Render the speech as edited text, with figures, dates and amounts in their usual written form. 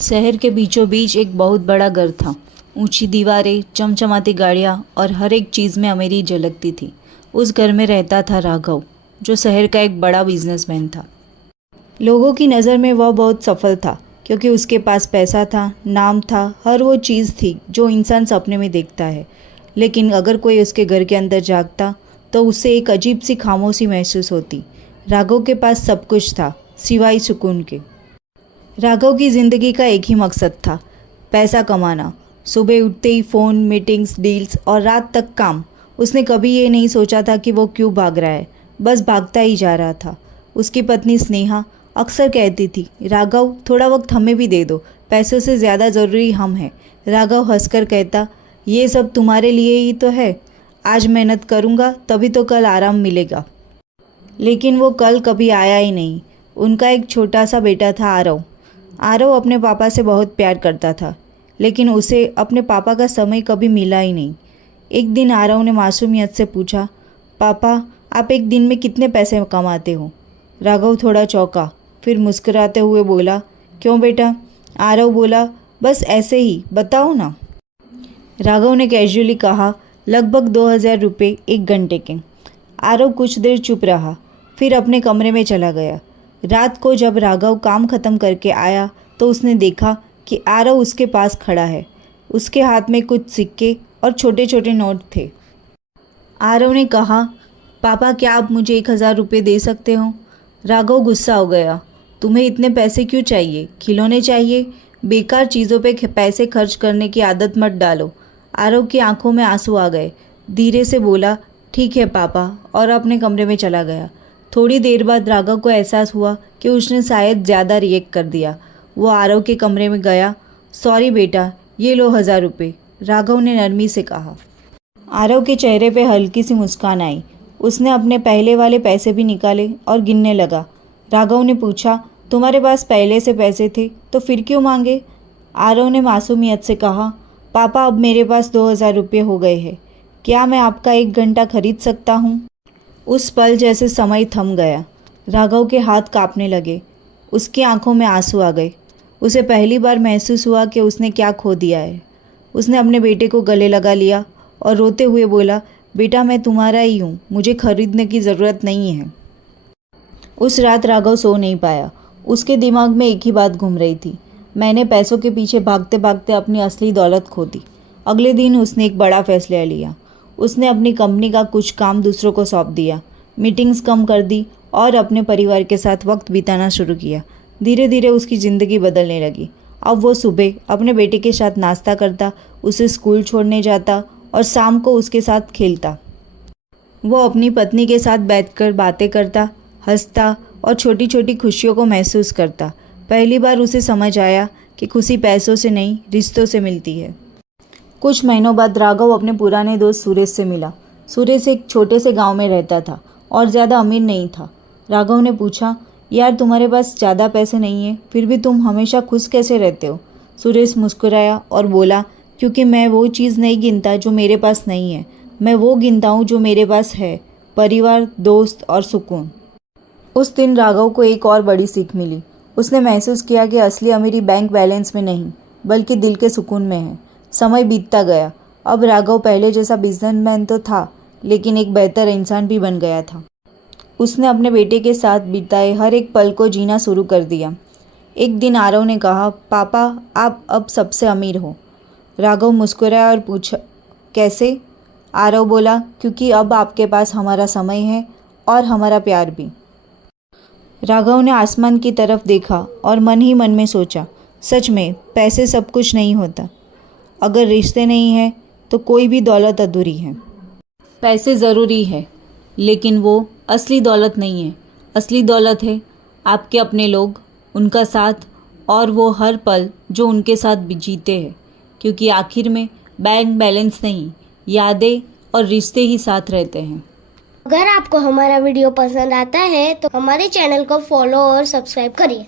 शहर के बीचों बीच एक बहुत बड़ा घर था। ऊंची दीवारें, चमचमाती गाड़ियाँ और हर एक चीज़ में अमीरी झलकती थी। उस घर में रहता था राघव, जो शहर का एक बड़ा बिजनेसमैन था। लोगों की नज़र में वह बहुत सफल था, क्योंकि उसके पास पैसा था, नाम था, हर वो चीज़ थी जो इंसान सपने में देखता है। लेकिन अगर कोई उसके घर के अंदर झांकता तो उसे एक अजीब सी खामोशी महसूस होती। राघव के पास सब कुछ था, सिवाय सुकून के। राघव की ज़िंदगी का एक ही मकसद था, पैसा कमाना। सुबह उठते ही फ़ोन, मीटिंग्स, डील्स और रात तक काम। उसने कभी ये नहीं सोचा था कि वो क्यों भाग रहा है, बस भागता ही जा रहा था। उसकी पत्नी स्नेहा अक्सर कहती थी, राघव थोड़ा वक्त हमें भी दे दो, पैसों से ज़्यादा ज़रूरी हम हैं। राघव हंसकर कहता, ये सब तुम्हारे लिए ही तो है। आज मेहनत करूँगा तभी तो कल आराम मिलेगा। लेकिन वो कल कभी आया ही नहीं। उनका एक छोटा सा बेटा था, आरव। आरव अपने पापा से बहुत प्यार करता था, लेकिन उसे अपने पापा का समय कभी मिला ही नहीं। एक दिन आरव ने मासूमियत से पूछा, पापा आप एक दिन में कितने पैसे कमाते हो? राघव थोड़ा चौंका, फिर मुस्कुराते हुए बोला, क्यों बेटा? आरव बोला, बस ऐसे ही, बताओ ना। राघव ने कैजुअली कहा, लगभग 2000 रुपये एक घंटे के। आरव कुछ देर चुप रहा, फिर अपने कमरे में चला गया। रात को जब राघव काम खत्म करके आया तो उसने देखा कि आरव उसके पास खड़ा है। उसके हाथ में कुछ सिक्के और छोटे छोटे नोट थे। आरव ने कहा, पापा क्या आप मुझे 1000 रुपये दे सकते हो? राघव गुस्सा हो गया, तुम्हें इतने पैसे क्यों चाहिए? खिलौने चाहिए? बेकार चीज़ों पे पैसे खर्च करने की आदत मत डालो। आरव की आंखों में आंसू आ गए। धीरे से बोला, ठीक है पापा, और अपने कमरे में चला गया। थोड़ी देर बाद राघव को एहसास हुआ कि उसने शायद ज़्यादा रिएक्ट कर दिया। वो आरव के कमरे में गया। सॉरी बेटा, ये लो 1000 रुपये, राघव ने नरमी से कहा। आरव के चेहरे पे हल्की सी मुस्कान आई। उसने अपने पहले वाले पैसे भी निकाले और गिनने लगा। राघव ने पूछा, तुम्हारे पास पहले से पैसे थे तो फिर क्यों मांगे? आरव ने मासूमियत से कहा, पापा अब मेरे पास 2000 रुपये हो गए हैं। क्या मैं आपका 1 घंटा खरीद सकता हूँ? उस पल जैसे समय थम गया। राघव के हाथ कांपने लगे। उसकी आंखों में आंसू आ गए। उसे पहली बार महसूस हुआ कि उसने क्या खो दिया है। उसने अपने बेटे को गले लगा लिया और रोते हुए बोला, बेटा मैं तुम्हारा ही हूँ, मुझे खरीदने की ज़रूरत नहीं है। उस रात राघव सो नहीं पाया। उसके दिमाग में एक ही बात घूम रही थी, मैंने पैसों के पीछे भागते भागते अपनी असली दौलत खो दी। अगले दिन उसने एक बड़ा फैसला लिया। उसने अपनी कंपनी का कुछ काम दूसरों को सौंप दिया, मीटिंग्स कम कर दी और अपने परिवार के साथ वक्त बिताना शुरू किया। धीरे धीरे उसकी ज़िंदगी बदलने लगी। अब वो सुबह अपने बेटे के साथ नाश्ता करता, उसे स्कूल छोड़ने जाता और शाम को उसके साथ खेलता। वो अपनी पत्नी के साथ बैठकर बातें करता, हंसता और छोटी छोटी खुशियों को महसूस करता। पहली बार उसे समझ आया कि खुशी पैसों से नहीं, रिश्तों से मिलती है। कुछ महीनों बाद राघव अपने पुराने दोस्त सुरेश से मिला। सुरेश एक छोटे से गांव में रहता था और ज़्यादा अमीर नहीं था। राघव ने पूछा, यार तुम्हारे पास ज़्यादा पैसे नहीं है, फिर भी तुम हमेशा खुश कैसे रहते हो? सुरेश मुस्कुराया और बोला, क्योंकि मैं वो चीज़ नहीं गिनता जो मेरे पास नहीं है, मैं वो गिनता हूँ जो मेरे पास है, परिवार, दोस्त और सुकून। उस दिन राघव को एक और बड़ी सीख मिली। उसने महसूस किया कि असली अमीरी बैंक बैलेंस में नहीं, बल्कि दिल के सुकून में है। समय बीतता गया। अब राघव पहले जैसा बिजनेसमैन तो था, लेकिन एक बेहतर इंसान भी बन गया था। उसने अपने बेटे के साथ बिताए हर एक पल को जीना शुरू कर दिया। एक दिन आरव ने कहा, पापा आप अब सबसे अमीर हो। राघव मुस्कुराया और पूछा, कैसे? आरव बोला, क्योंकि अब आपके पास हमारा समय है और हमारा प्यार भी। राघव ने आसमान की तरफ देखा और मन ही मन में सोचा, सच में पैसे सब कुछ नहीं होता। अगर रिश्ते नहीं हैं तो कोई भी दौलत अधूरी है। पैसे ज़रूरी है, लेकिन वो असली दौलत नहीं है। असली दौलत है आपके अपने लोग, उनका साथ और वो हर पल जो उनके साथ जीते हैं। क्योंकि आखिर में बैंक बैलेंस नहीं, यादें और रिश्ते ही साथ रहते हैं। अगर आपको हमारा वीडियो पसंद आता है तो हमारे चैनल को फॉलो और सब्सक्राइब करिए।